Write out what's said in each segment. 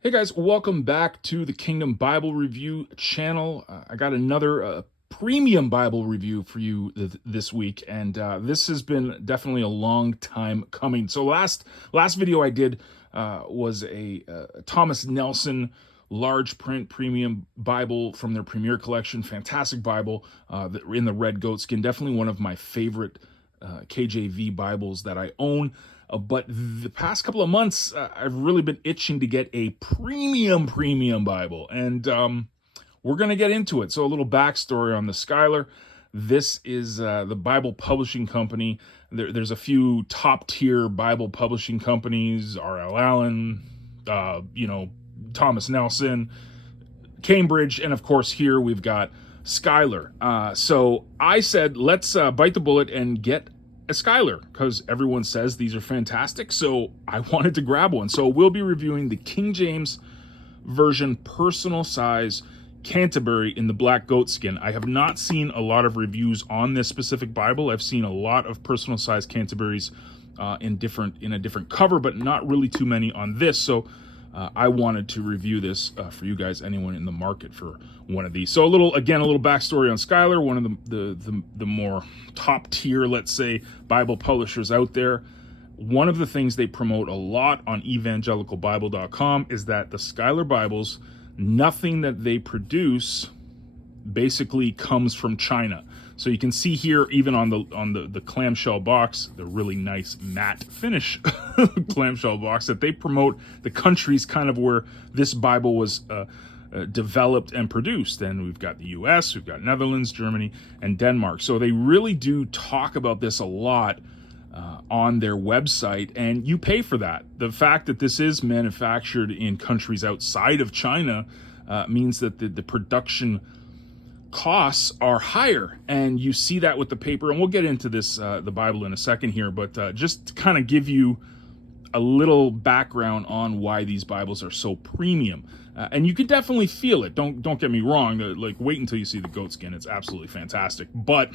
Hey guys, welcome back to the Kingdom Bible Review channel. I got another premium Bible review for you this week, and this has been definitely a long time coming. So last video I did was a Thomas Nelson large print premium Bible from their Premier Collection. Fantastic Bible in the red goatskin. Definitely one of my favorite KJV Bibles that I own. But the past couple of months, I've really been itching to get a premium Bible, and we're going to get into it. So a little backstory on the Schuyler. This is the Bible publishing company. There's a few top tier Bible publishing companies: R.L. Allen, Thomas Nelson, Cambridge, and of course here we've got Schuyler. So I said, let's bite the bullet and get a Schuyler, because everyone says these are fantastic, so I wanted to grab one. So we'll be reviewing the King James Version personal size Canterbury in the black goatskin. I have not seen a lot of reviews on this specific Bible. I've seen a lot of personal size Canterburys in a different cover, but not really too many on this. So I wanted to review this for you guys, anyone in the market for one of these. So a little backstory on Schuyler, one of the more top tier, let's say, Bible publishers out there. One of the things they promote a lot on evangelicalbible.com is that the Schuyler Bibles, nothing that they produce basically comes from China. So you can see here, even on the clamshell box, the really nice matte finish clamshell box, that they promote the countries kind of where this Bible was developed and produced. And we've got the US, we've got Netherlands, Germany, and Denmark. So they really do talk about this a lot on their website, and you pay for that. The fact that this is manufactured in countries outside of China means that the production costs are higher, and you see that with the paper. And we'll get into this the Bible in a second here, but just to kind of give you a little background on why these Bibles are so premium, and you can definitely feel it. Don't get me wrong. Like, wait until you see the goatskin; it's absolutely fantastic. But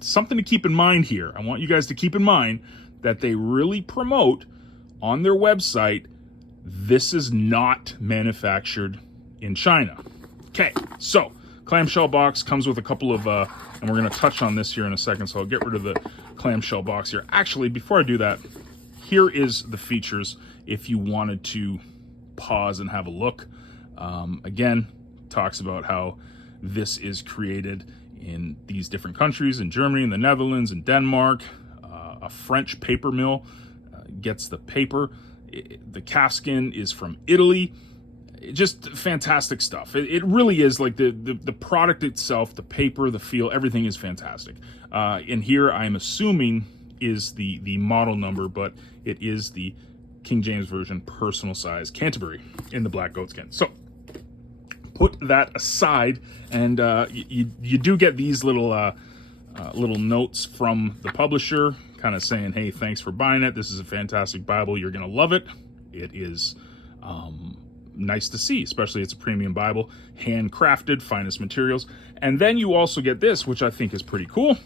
something to keep in mind here. I want you guys to keep in mind that they really promote on their website, this is not manufactured in China. Okay, so clamshell box comes with a couple of, and we're going to touch on this here in a second, so I'll get rid of the clamshell box here. Actually, before I do that, here is the features if you wanted to pause and have a look. Again, talks about how this is created in these different countries, in Germany, in the Netherlands, in Denmark. A French paper mill gets the paper. The calfskin is from Italy. Just fantastic stuff. It really is, like, the product itself, the paper, the feel, everything is fantastic. And here I'm assuming is the model number, but it is the King James Version personal size Canterbury in the black goatskin. So put that aside, and you do get these little notes from the publisher, kind of saying, hey, thanks for buying it. This is a fantastic Bible. You're going to love it. It is nice to see, especially it's a premium Bible, handcrafted, finest materials. And then you also get this, which I think is pretty cool.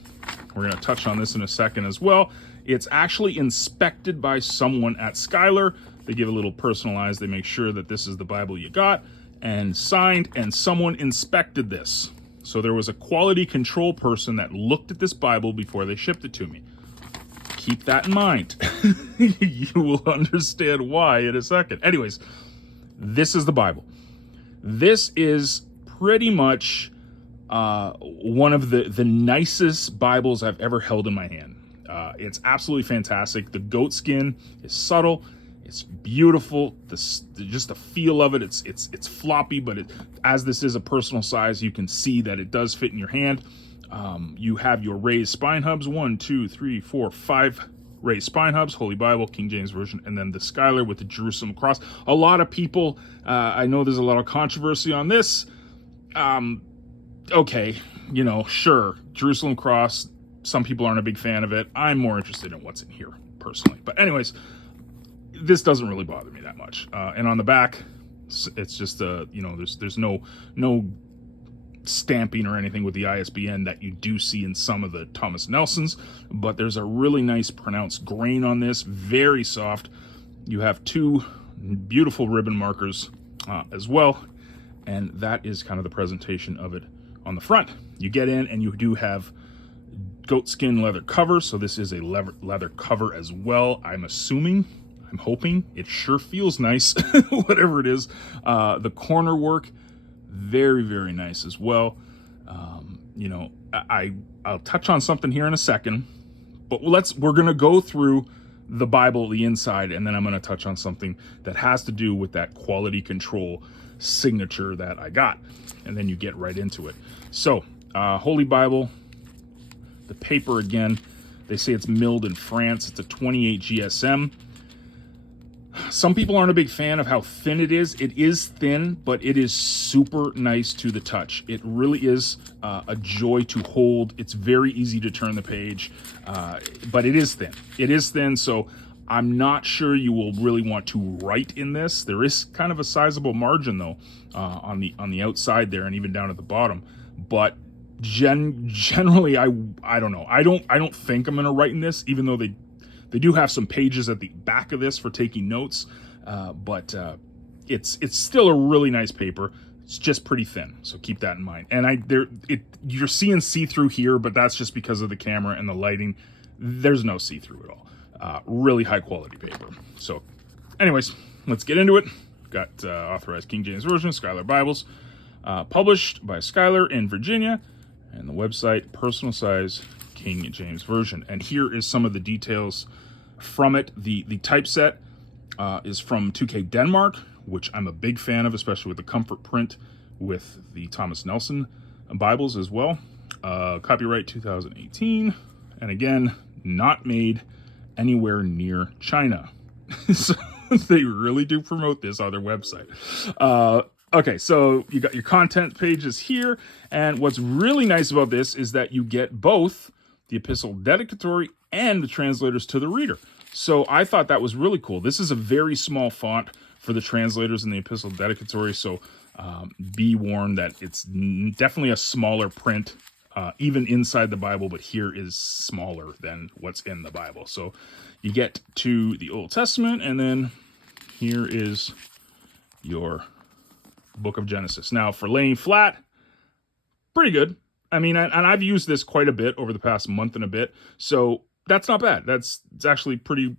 We're going to touch on this in a second as well. It's actually inspected by someone at Schuyler. They give a little personalized. They make sure that this is the Bible you got, and signed, and someone inspected this. So there was a quality control person that looked at this Bible before they shipped it to me. Keep that in mind. You will understand why in a second. Anyways, this is the Bible. This is pretty much one of the nicest Bibles I've ever held in my hand. It's absolutely fantastic. The goatskin is subtle. It's beautiful. Just the feel of it. It's floppy, but as this is a personal size, you can see that it does fit in your hand. You have your raised spine hubs, 1, 2, 3, 4, 5 raised spine hubs, Holy Bible, King James Version, and then the Schuyler with the Jerusalem cross. A lot of people, I know there's a lot of controversy on this. Okay, sure, Jerusalem cross, some people aren't a big fan of it. I'm more interested in what's in here, personally. But anyways, this doesn't really bother me that much. And on the back, it's just, there's no stamping or anything with the ISBN that you do see in some of the Thomas Nelsons, but there's a really nice pronounced grain on this, very soft. You have two beautiful ribbon markers as well. And that is kind of the presentation of it on the front. You get in and you do have goatskin leather cover. So this is a leather cover as well. I'm hoping. It sure feels nice, whatever it is. The corner work, very, very nice as well. I'll touch on something here in a second, but we're going to go through the Bible, the inside, and then I'm going to touch on something that has to do with that quality control signature that I got, and then you get right into it. So, Holy Bible, the paper again, they say it's milled in France. It's a 28 GSM. Some people aren't a big fan of how thin it is. It is thin, but it is super nice to the touch. It really is a joy to hold. It's very easy to turn the page, but it is thin. It is thin, so I'm not sure you will really want to write in this. There is kind of a sizable margin though on the outside there, and even down at the bottom. But generally, I don't know. I don't think I'm going to write in this, even though they do have some pages at the back of this for taking notes, but it's still a really nice paper. It's just pretty thin, so keep that in mind. And you're seeing see-through here, but that's just because of the camera and the lighting. There's no see-through at all. Really high quality paper. So anyways, let's get into it. Got authorized King James Version, Schuyler Bibles, published by Schuyler in Virginia, and the website personal size King James Version. And here is some of the details from it. The typeset is from 2K Denmark, which I'm a big fan of, especially with the comfort print with the Thomas Nelson Bibles as well. Copyright 2018, and again, not made anywhere near China. So they really do promote this on their website. Okay, so you got your content pages here, and what's really nice about this is that you get both the epistle dedicatory and the translators to the reader. So I thought that was really cool. This is a very small font for the translators and the epistle dedicatory, so be warned that it's definitely a smaller print, even inside the Bible, but here is smaller than what's in the Bible. So you get to the Old Testament, and then here is your book of Genesis. Now, for laying flat, pretty good. I mean, and I've used this quite a bit over the past month and a bit, so that's not bad. It's actually pretty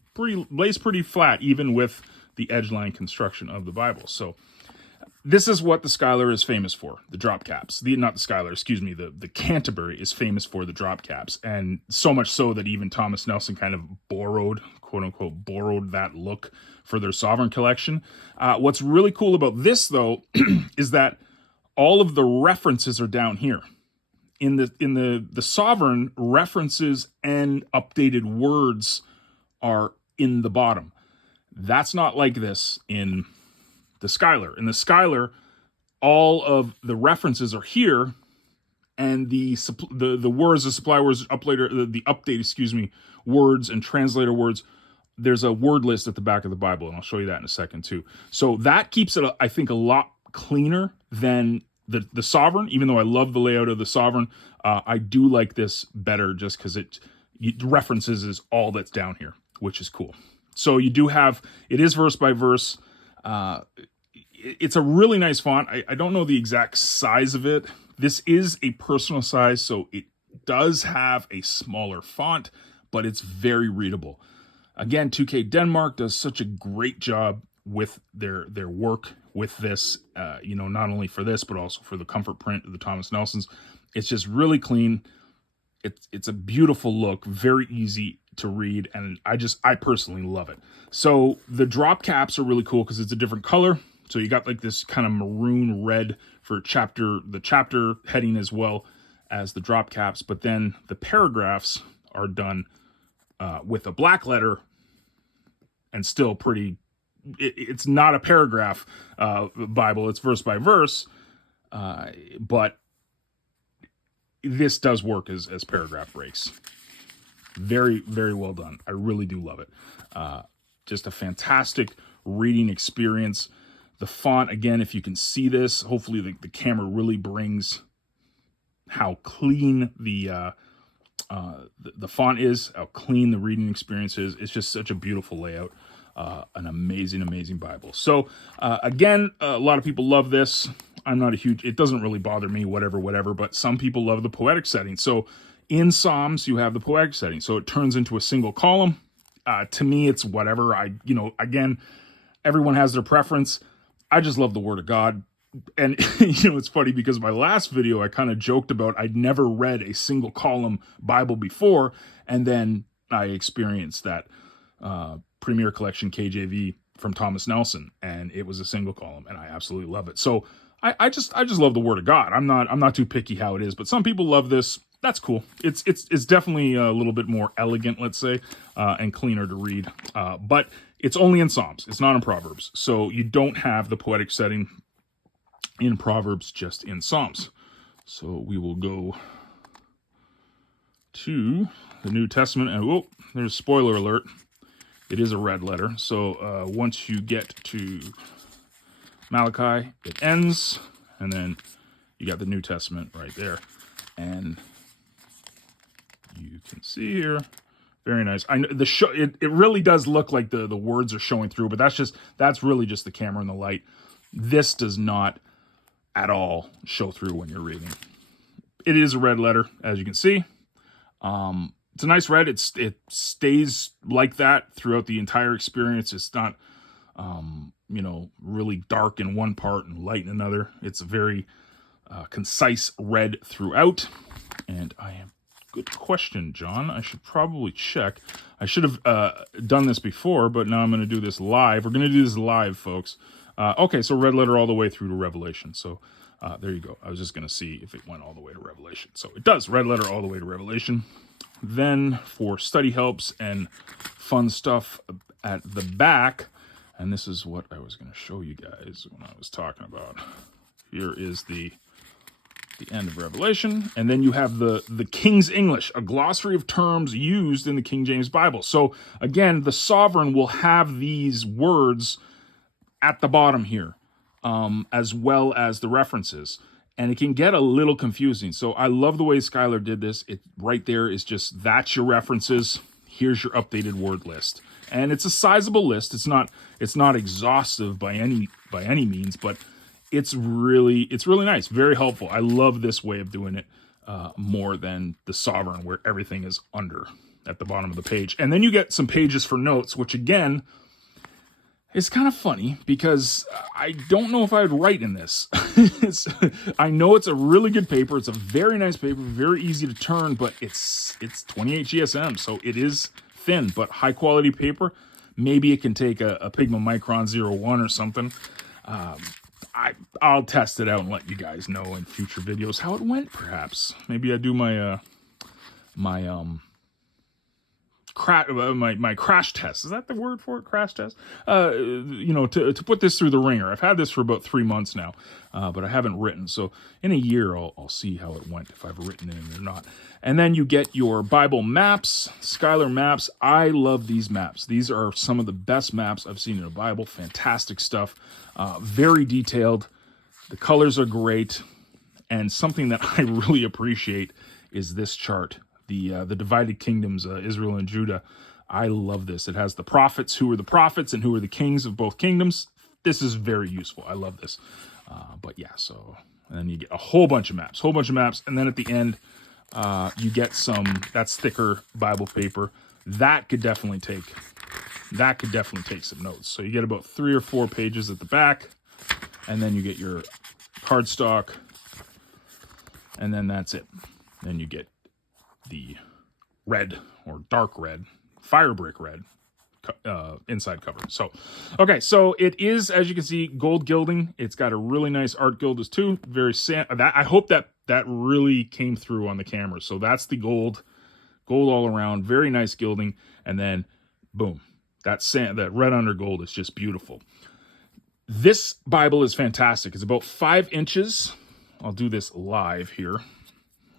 lays pretty flat, even with the edge line construction of the Bible. So this is what the Schuyler is famous for, the drop caps. The Canterbury is famous for the drop caps, and so much so that even Thomas Nelson kind of quote unquote borrowed that look for their Sovereign collection. What's really cool about this though is that all of the references are down here. In the Sovereign, references and updated words are in the bottom. That's not like this in the Schuyler. In the Schuyler, all of the references are here, and the words, the supply words, the update, words and translator words. There's a word list at the back of the Bible, and I'll show you that in a second too. So that keeps it, I think, a lot cleaner than the Sovereign. Even though I love the layout of the Sovereign, I do like this better just because it references is all that's down here, which is cool. So you do have, it is verse by verse. It's a really nice font. I don't know the exact size of it. This is a personal size, so it does have a smaller font, but it's very readable. Again, 2K Denmark does such a great job with their work with this, not only for this, but also for the comfort print of the Thomas Nelsons. It's just really clean. It's a beautiful look, very easy to read, and I personally love it. So the drop caps are really cool because it's a different color. So you got like this kind of maroon red for the chapter heading, as well as the drop caps, but then the paragraphs are done with a black letter, and still pretty. It's not a paragraph Bible; it's verse by verse, but this does work as paragraph breaks. Very, very well done. I really do love it. Just a fantastic reading experience. The font, again, if you can see this, hopefully the camera really brings how clean the font is, how clean the reading experience is. It's just such a beautiful layout. an amazing, amazing Bible. So again, a lot of people love this. I'm not a huge, it doesn't really bother me, whatever, but some people love the poetic setting. So in Psalms, you have the poetic setting. So it turns into a single column. To me, it's whatever. Again, everyone has their preference. I just love the Word of God. And, it's funny because my last video, I kind of joked about I'd never read a single column Bible before. And then I experienced that Premier Collection KJV from Thomas Nelson, and it was a single column, and I absolutely love it. So I just love the Word of God. I'm not too picky how it is, but some people love this. That's cool. It's definitely a little bit more elegant, let's say, and cleaner to read. But it's only in Psalms. It's not in Proverbs. So you don't have the poetic setting in Proverbs, just in Psalms. So we will go to the New Testament, and there's spoiler alert. It is a red letter. So once you get to Malachi, it ends, and then you got the New Testament right there. And you can see here, very nice. I know it really does look like the words are showing through, but that's really just the camera and the light. This does not at all show through when you're reading. It is a red letter, as you can see. It's a nice red. It stays like that throughout the entire experience. It's not, really dark in one part and light in another. It's a very concise red throughout. And good question, John. I should probably check. I should have done this before, but now I'm going to do this live. We're going to do this live, folks. Okay, so red letter all the way through to Revelation. So there you go. I was just going to see if it went all the way to Revelation. So it does, red letter all the way to Revelation. Then for study helps and fun stuff at the back, and this is what I was going to show you guys when I was talking about. Here is the end of Revelation, and then you have the King's English, a glossary of terms used in the King James Bible. So again, the sovereign will have these words at the bottom here, as well as the references. And it can get a little confusing. So I love the way Schuyler did this. It right there is just, that's your references. Here's your updated word list. And it's a sizable list. It's not exhaustive by any means, but it's really nice. Very helpful. I love this way of doing it more than the Sovereign, where everything is under at the bottom of the page. And then you get some pages for notes, which again, it's kind of funny because I don't know if I would write in this. I know it's a really good paper. It's a very nice paper, very easy to turn, but it's 28 GSM, so it is thin, but high quality paper. Maybe it can take a Pigma Micron 01 or something. I'll test it out and let you guys know in future videos how it went, perhaps. Maybe I do my crash test. Is that the word for it? Crash test? To put this through the ringer. I've had this for about 3 months now, but I haven't written. So in a year, I'll see how it went, if I've written in it or not. And then you get your Bible maps, Schuyler maps. I love these maps. These are some of the best maps I've seen in a Bible. Fantastic stuff. Very detailed. The colors are great. And something that I really appreciate is this chart. The divided kingdoms, Israel and Judah. I love this. It has the prophets, who are the prophets, and who are the kings of both kingdoms. This is very useful. I love this. But yeah, so, and then you get a whole bunch of maps, and then at the end, you get that's thicker Bible paper. That could definitely take some notes. So you get about 3 or 4 pages at the back, and then you get your cardstock, and then that's it. Then you get the red or dark red, fire brick red inside cover. So, okay, so it is, as you can see, gold gilding. It's got a really nice art gildas too. Very I hope that really came through on the camera. So that's the gold all around. Very nice gilding, and then boom, that red under gold is just beautiful. This Bible is fantastic. It's about 5 inches. I'll do this live here.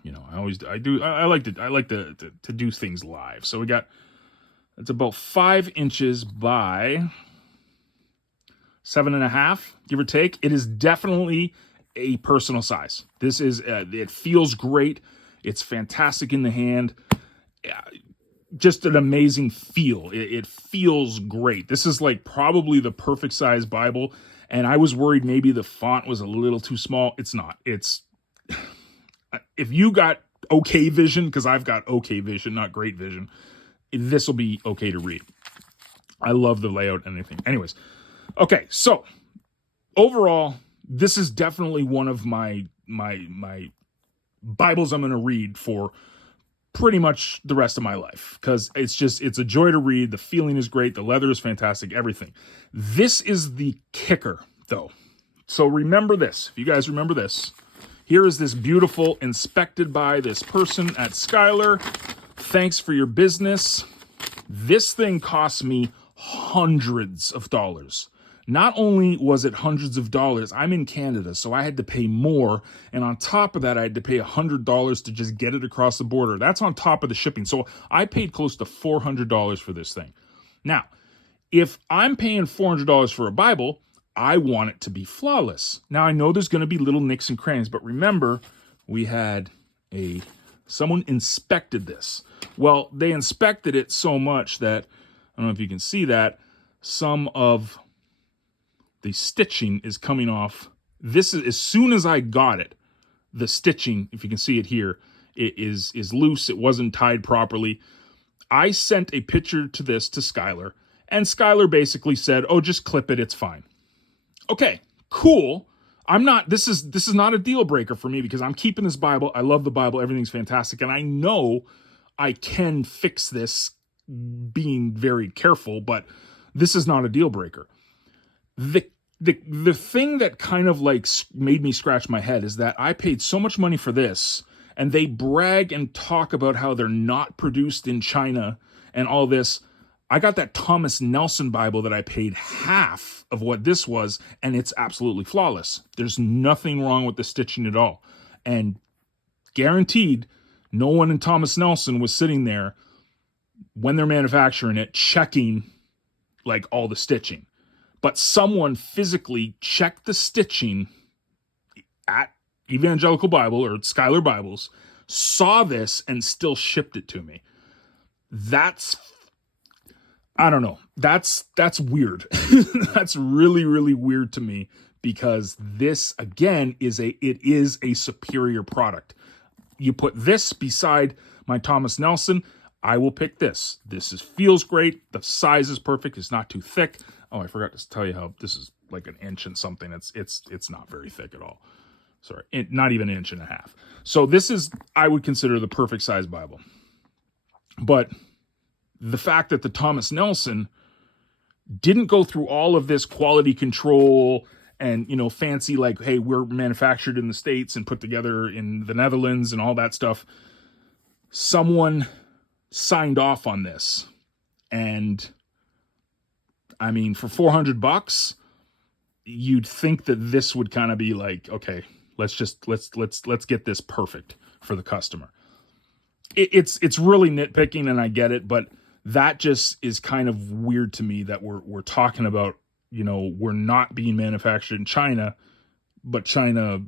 I like to do things live. So it's about 5 inches by 7.5, give or take. It is definitely a personal size. This is, it feels great. It's fantastic in the hand. just an amazing feel. It feels great. This is like probably the perfect size Bible. And I was worried maybe the font was a little too small. It's not. It's, if you got okay vision, because I've got okay vision, not great vision, this will be okay to read. I love the layout and everything. Anyways, okay, so overall, this is definitely one of my Bibles I'm going to read for pretty much the rest of my life, because it's a joy to read. The feeling is great. The leather is fantastic. Everything. This is the kicker, though. So remember this. If you guys remember this, here is this beautiful, inspected by this person at Schuyler. Thanks for your business. This thing cost me hundreds of dollars. Not only was it hundreds of dollars, I'm in Canada, so I had to pay more. And on top of that, I had to pay $100 to just get it across the border. That's on top of the shipping. So I paid close to $400 for this thing. Now, if I'm paying $400 for a Bible, I want it to be flawless. Now, I know there's going to be little nicks and crannies, but remember, we had someone inspected this. Well, they inspected it so much that, I don't know if you can see that, some of the stitching is coming off. This is, as soon as I got it, the stitching, if you can see it here, it is loose. It wasn't tied properly. I sent a picture to this to Schuyler, and Schuyler basically said, "Oh, just clip it. It's fine." Okay, cool. This is not a deal breaker for me, because I'm keeping this Bible. I love the Bible. Everything's fantastic. And I know I can fix this being very careful, but this is not a deal breaker. The thing that kind of like made me scratch my head is that I paid so much money for this, and they brag and talk about how they're not produced in China and all this. I got that Thomas Nelson Bible that I paid half of what this was, and it's absolutely flawless. There's nothing wrong with the stitching at all. And guaranteed, no one in Thomas Nelson was sitting there when they're manufacturing it, checking like all the stitching. But someone physically checked the stitching at Evangelical Bible or Schuyler Bibles, saw this, and still shipped it to me. I don't know. That's weird. That's really, really weird to me, because this, again, it is a superior product. You put this beside my Thomas Nelson, I will pick this. Feels great. The size is perfect. It's not too thick. Oh, I forgot to tell you how this is like an inch and something. It's not very thick at all. Sorry, not even an inch and a half. So this is, I would consider, the perfect size Bible. But the fact that the Thomas Nelson didn't go through all of this quality control and, fancy, like, hey, we're manufactured in the States and put together in the Netherlands and all that stuff. Someone signed off on this. And I mean, for $400, you'd think that this would kind of be like, okay, let's get this perfect for the customer. It's really nitpicking, and I get it, but that just is kind of weird to me that we're talking about, we're not being manufactured in China, but China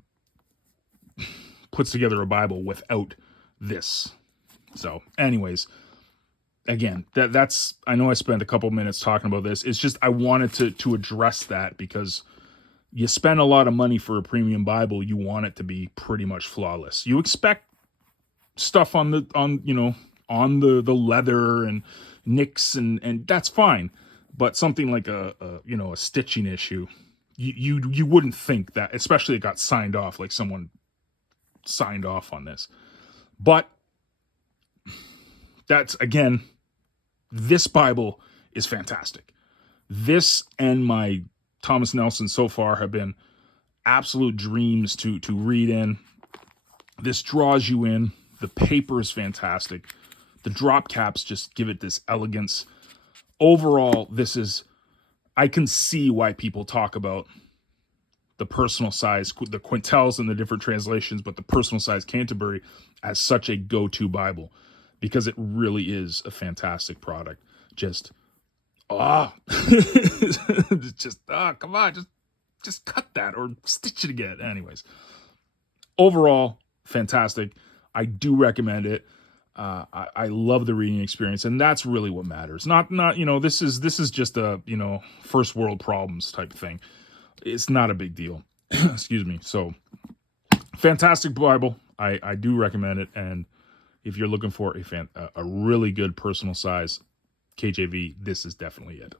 puts together a Bible without this. So anyways, again, that's, I know I spent a couple minutes talking about this. It's just, I wanted to address that, because you spend a lot of money for a premium Bible. You want it to be pretty much flawless. You expect stuff on the leather and nicks, and that's fine. But something like a stitching issue, you wouldn't think that, especially it got signed off, like someone signed off on this. But that's, again, this Bible is fantastic. This and my Thomas Nelson so far have been absolute dreams to read in. This draws you in. The paper is fantastic. The drop caps just give it this elegance. Overall, I can see why people talk about the personal size, the quintels and the different translations, but the personal size Canterbury as such a go-to Bible, because it really is a fantastic product. Come on, just cut that or stitch it again. Anyways, overall, fantastic. I do recommend it. I love the reading experience, and that's really what matters. Not this is just a first world problems type thing. It's not a big deal. Excuse me. So fantastic Bible. I do recommend it, and if you're looking for a really good personal size KJV, this is definitely it.